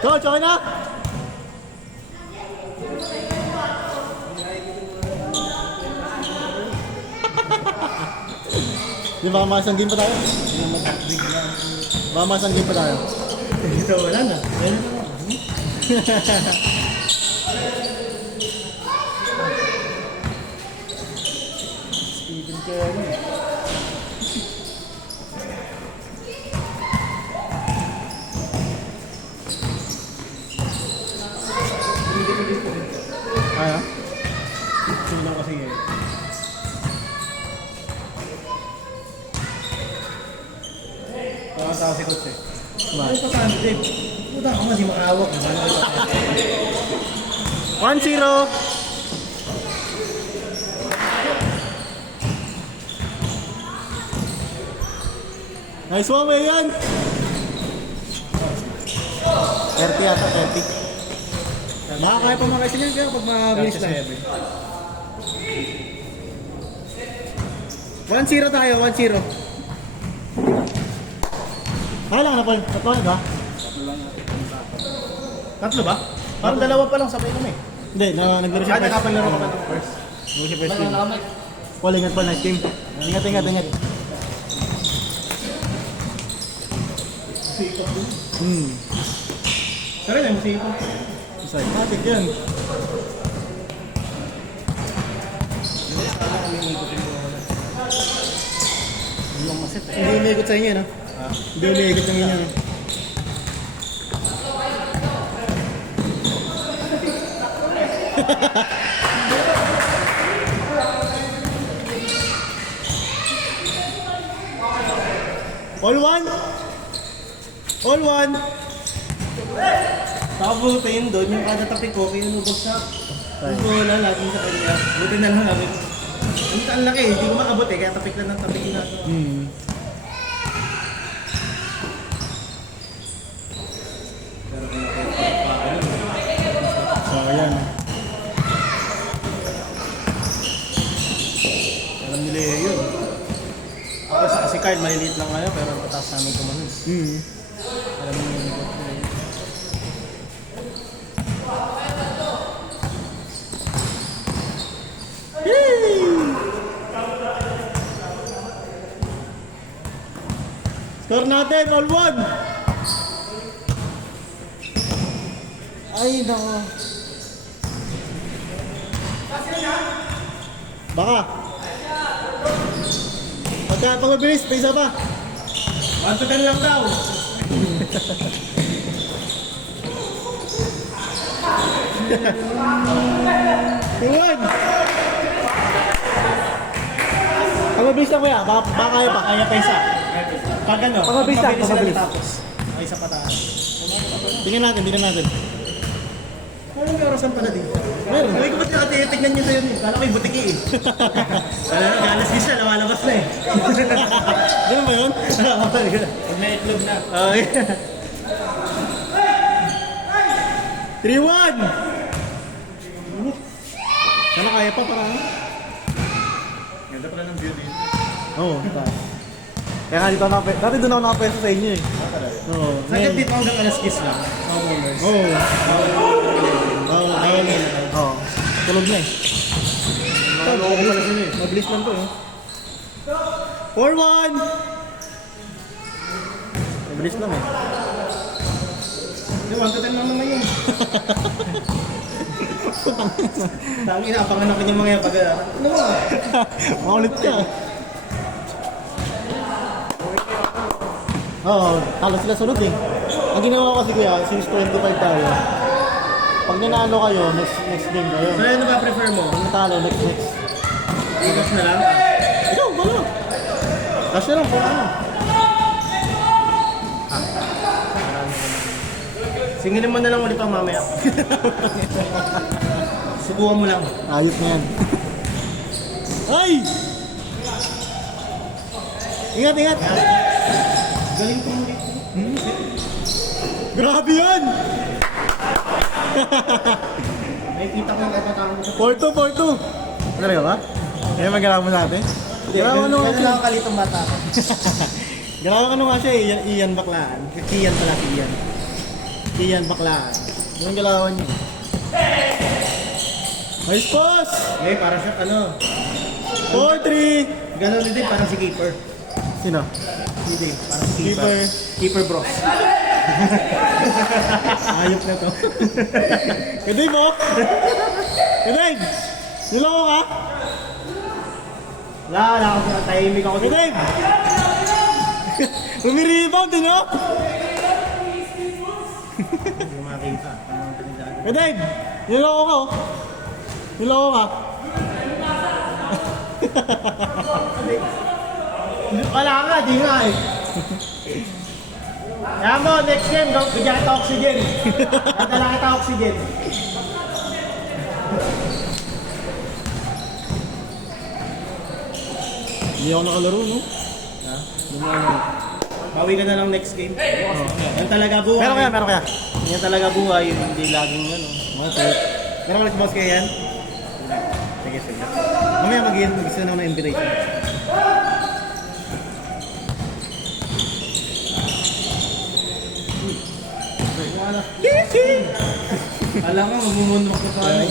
Coach, okay na? Di ba masang game pa tayo? Baka masang game pa tayo? Ito wala na. Wala na. Steven Curry. Kaya? Sino lang kasi ngayon. Parang tao si Coach eh. Ay, paano, Dave? Puta ka man, di makahawak. 1-0. Nice one, way yan. 30 ata, 30. Makakaya pa mga kasi yan, kaya pag mabilis lang. 1-0 tayo, 1-0. Lang na, Paul. Tatlo ba? Tatlo ba? Parang dalawa pa lang, sabay kami. Hindi, naglaro siya Ay, first. nakapalaro ka pa ng first. Naglaro siya first game. Paul, ingat Paul, nice game. Ingat, ingat, ingat. Sikap din. Sorry na, masipap. Excited yan. Hindi umiikot sa inyo, no? Ha? Hindi umiikot sa inyo, no? All one? All one? Nakabutin doon, yung kada tapi ko, kinubagsak. Ang bola natin sa kanya. Buti na lang namin. Ang laki, hindi ko makabot eh, kaya tapik lang ng tapik na. So, ayan. Alam nila yun. Ako sa si Kyle, maliliit lang kayo, pero mataas namin kumahin. Alam mo yun. Score natin, all one! Ay, nako. Baka. Pag mabilis, may isa pa. 1-10 lang daw. Tingnan! Pag mabilis lang kuya, baka kaya pa. Kaya pa isa. Pag ano, Pag mabilis lang, pag mabilis. tapos. Ay, isa pa tayo. Tingnan natin, tingnan natin. Ano may orasan pala dito? Meron. Sabi ko ba't tignan nyo tayo? Kala ko may butiki eh. Wala na, galas gisa, lumalabas na eh. Ganun ba yun? Pag na-itlog na. Okay. 3-1! Sana kaya pa parang. Ganda pala ng view dito. Oo, kaya nga dito ako dati doon ako nakapwesto sa inyo eh. Oo. Second dito hanggang alas gis lang. Sa Woolworths. Oo. Oo. Tulog na eh. Loko pala sila eh. Mabilis lang to eh. 4-1! Mabilis lang eh. Hindi, 1-10 lang naman yun. Tangin na, panganak yung mga yan pag... Ano mo? Makulit ka. Oo, halos sila sunod eh. Ang ginawa ko kasi kuya, since 25 tayo, pag nanalo kayo, next game kayo. So ano ba prefer mo? Pag natalo, next. Ikos na lang? Ikaw, bala. Kasi lang, kung ano. Singilin mo na lang ulit pa mamaya. Subukan mo lang. Ayos na yan. Ay! Ingat, ingat! Galing ko mo dito. Grabe yan! Nakikita ko yung katatang mo sa... 4-2, 4-2. Talaga ba? Yan magkala mo sa atin? Hindi, Wala, ano, kaya lang kalitong bata ko. Galawan ano nga siya eh, Ian Baklaan. Kian pala, Kian. Ian Baklaan. Yung galawan niya. Nice pass! Eh, para siya, ano, 4-3! gano'n din, parang si Keeper. Sino? Hindi, parang si Keeper. Keeper. Keeper bro. Ayop na to. Kaday mo? Kaday! Niloko ka? Wala ako sa tahimik ako. Kaday! Umirebound din, no? Hindi ko makakita. Tamang pinagdaan. Kaday! Niloko ka, oh. Niloko ka. Wala nga, di nga eh. Kaya mo, next game, bigyan kita oxygen. Dadala kita oxygen. Hindi ako nakalaro, no? Ha? Bawi ka na lang next game. Yan talaga buhay. Meron kaya. Yan talaga buhay, hindi laging ano. Okay. Meron ulit boss kaya yan? Sige, sige. Mamaya mag-isa na ako ng invitation. Alam mo, mamumunok ka pa ano.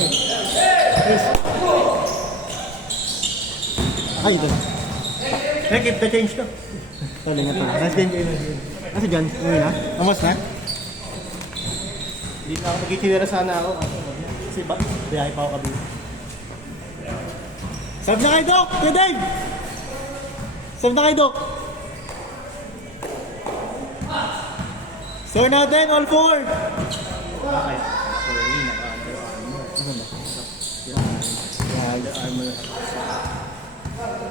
Ay, ito. Hey, keep the change to. Tali nga to. Nice game. Kasi dyan, umuwi na. Amos na. Hindi na ako magkikilira sana ako. Kasi ba, biyahe pa ako kabila. Sab na kay Doc! Kay Dave! Sab na kay Doc! Score natin, all four! Bakit? Sorry, naka-under armor. Ano ba? Under armor.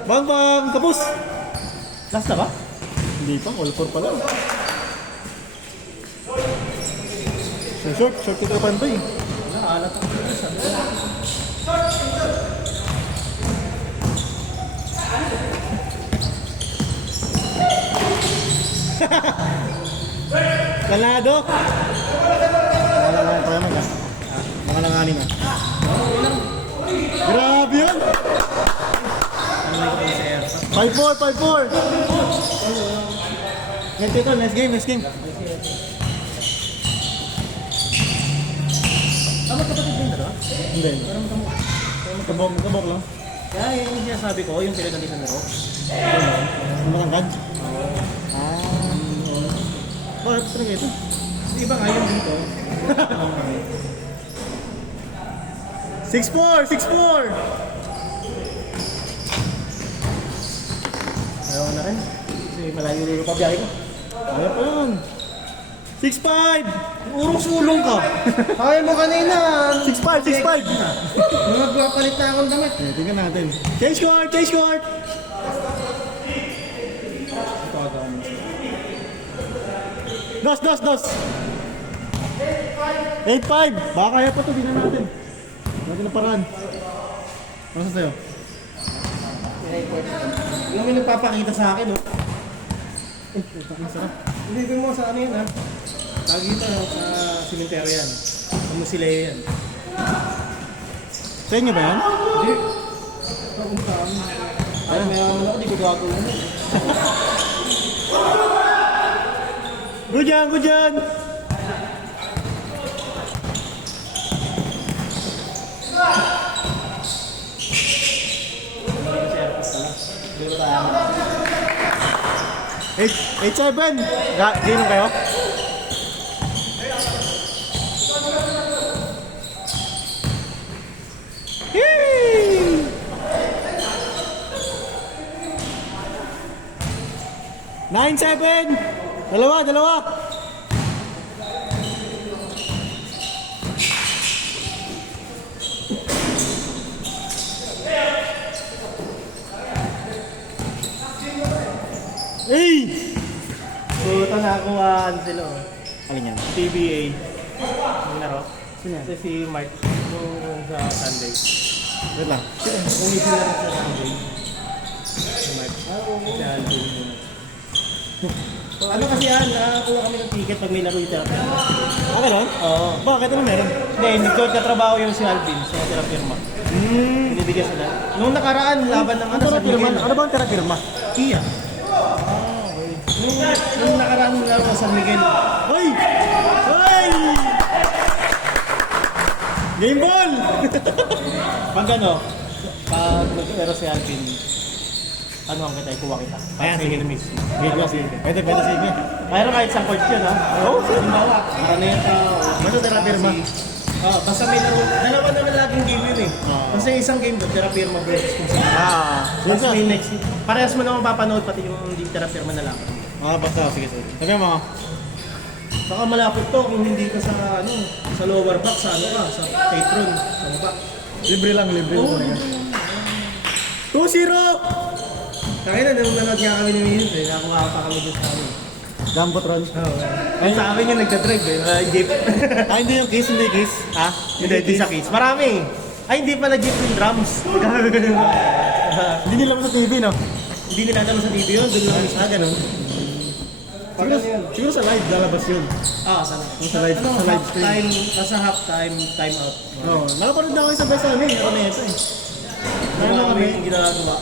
Bang bang! Kapus! Last na ba? Hindi pa, all four pa lang. Short kita pa eh. Wala, alat ako dito. Sabi ko. Kalado! Nakalanganin pa naman ha? Nakalanganin na. Grabe yun! Ano na ito sa air? 5-4! Next ito, next game. Tama kapatid din dalawa? Hindi. Kabok lang. Kaya yung sinasabi ko, yung pinagalitan na Rox. Matangkad? Bakit talaga ito? Iba nga yun dito. 6-4! Ayaw na rin. Kasi malayo na yung pabiyahe ko. Ayaw pa yan. 6-5! Urong sulong ka. Kaya mo kanina. 6-5! Magpapalit na akong damit. Tingnan natin. Change court! Dos! 8-5! Baka kaya pa ito, tingnan natin. Natin ang paraan. Ano sa sa'yo? Yung may nagpapakita sa akin, oh. Masarap. Hindi mo sa ano yun, ha? Tagita sa simenteryo yan. Sa Musileo yan. Sa inyo ba yan? Hindi. Kauntaan. Ay, may ako, di ko gagawin. Good yan! Duro tayo. 8-7! Gainom kayo? Yay! 9-7! Dalawa! Hey! So, ito nakakuha sila, oh. Alin yan? TBA. Yung laro. Sino yan? Ito si Mark. Yung sa Sunday. Wait lang. Uwi sila rin sa Sunday. Si Mark. Si Alvin. So, ano kasi yan, nakakuha kami ng ticket pag may laro ito. Okay lang? Oo. Bakit? Ano meron? Hindi, nagkatrabaho yung si Alvin sa terapirma. Binibigyan sila. Nung nakaraan, laban ng ano sa Ano ba ang tira-firma? Kia. Nung nakaraan laro sa San Miguel. Hoy! Hoy! Game ball! Pag ano, pag nag-ero si Alvin, ano ang kita, ikuha kita. Ayan, sige. miss. Sige. Pwede, sige. Mayroon kahit isang court yun, ha? Oo, sige. Halimbawa, Araneta, Basta tira pirma. basta may laro. Dalawa naman laging game yun eh. Kasi isang game doon, tira pirma versus kung saan. Tapos may next. Parehas mo naman mapapanood pati yung hindi tira pirma na lang. Basta, sige. Sabi mo, Baka malapit to kung hindi ka sa ano, sa lower back, sa ano ka, sa patron, sa baba. libre lang. Oo. 2-0! Kaya na, nung nanood nga kami ni Minus eh, nakuha pa kami dito sa amin. Gambot Ron. Ayun sa akin yung nagdadrive eh, jeep. Hindi yung kiss, hindi kiss. Ha? Hindi sa kids. Marami. Ay, hindi pala jeep yung drums. Hindi nila mo sa TV, no? Hindi nila alam sa TV yun, doon lang sa ganun. Siguro, siguro sa live, lalabas yun. Sana. Sa live, Ano, sa live half stream. time, nasa half time, time out. Oo, nakapanood na ako sa best ano eh, Roneta eh. Kaya na kami yung ginagawa.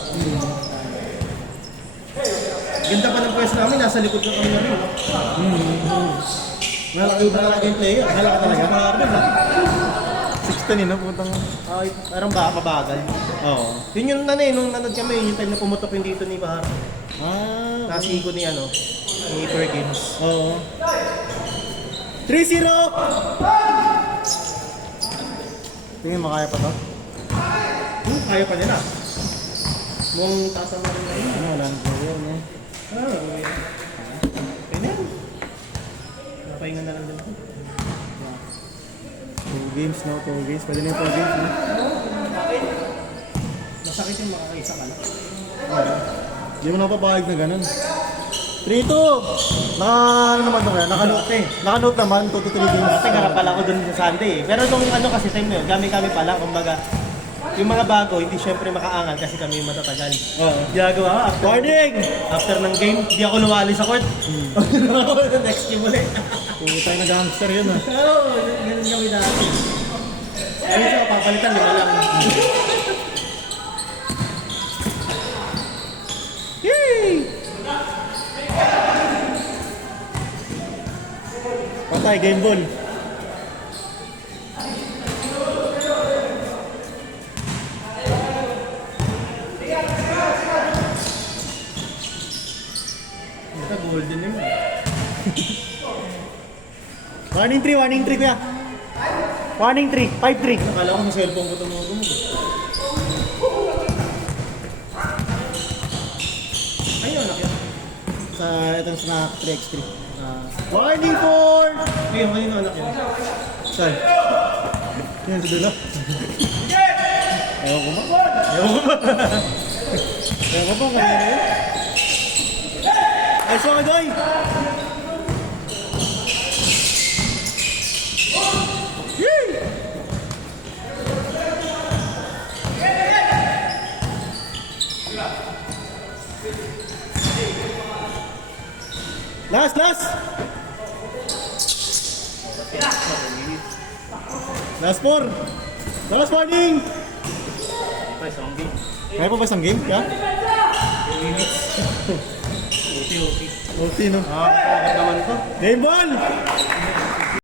Ganda pa ng pwesto namin, nasa likod na kami na rin. Malaki ba talaga yung player? Malaki talaga? Malaki. 16 no, putang. Ay, parang baka mabagal. Oo. Yun yung ano eh, nung nanood kami, yung time na pumutok yung dito ni Bahar. Nasigo ni ano, ni Perkins. Oo. 3-0! Tingin makaya pa to? Kaya pa nila. Mukhang tasama rin na yun. Ano, wala nang player, no? Kaya na yan. Napahinga na lang din ako. 2 games, no? 2 games. Pwede na yung 4 games, no? Masakit yung makakaisa ka lang. Hindi mo na papayag na ganun. 3-2! Ano naman to kaya? Naka-note naman, 2-3 games. Kasi garap pala ako dun sa Sunday eh. Pero nung ano kasi time na yun, kami pa lang, kumbaga, yung mga bago, hindi syempre makaangal kasi kami yung matatagal. Oo. Ginagawa ko, Warning! after ng game, di ako lumali sa court. Next game ulit. Putay na gangster yun, ah. Oo, ganun kami dati. Ayun siya, papalitan, 5 lang. Yay! Patay, game ball. Ito, golden yun. Warning 3 kuya. Warning 3, 5-3. Nakala ko sa cellphone ko tumutulog. Ayun, nakita. Sa itong snack 3x3. Warning 4! Ayun, kanino anak yun? Saan? Yan, sa dulo. Ewan ko ba? Ewan ko ba kanina yun? Ay, so Adoy! Yay! Last! Last 4! Last warning! Ay, sa game. Kaya pa ba isang game? Kaya? Uti. OT no? Kagad naman to. Game ball!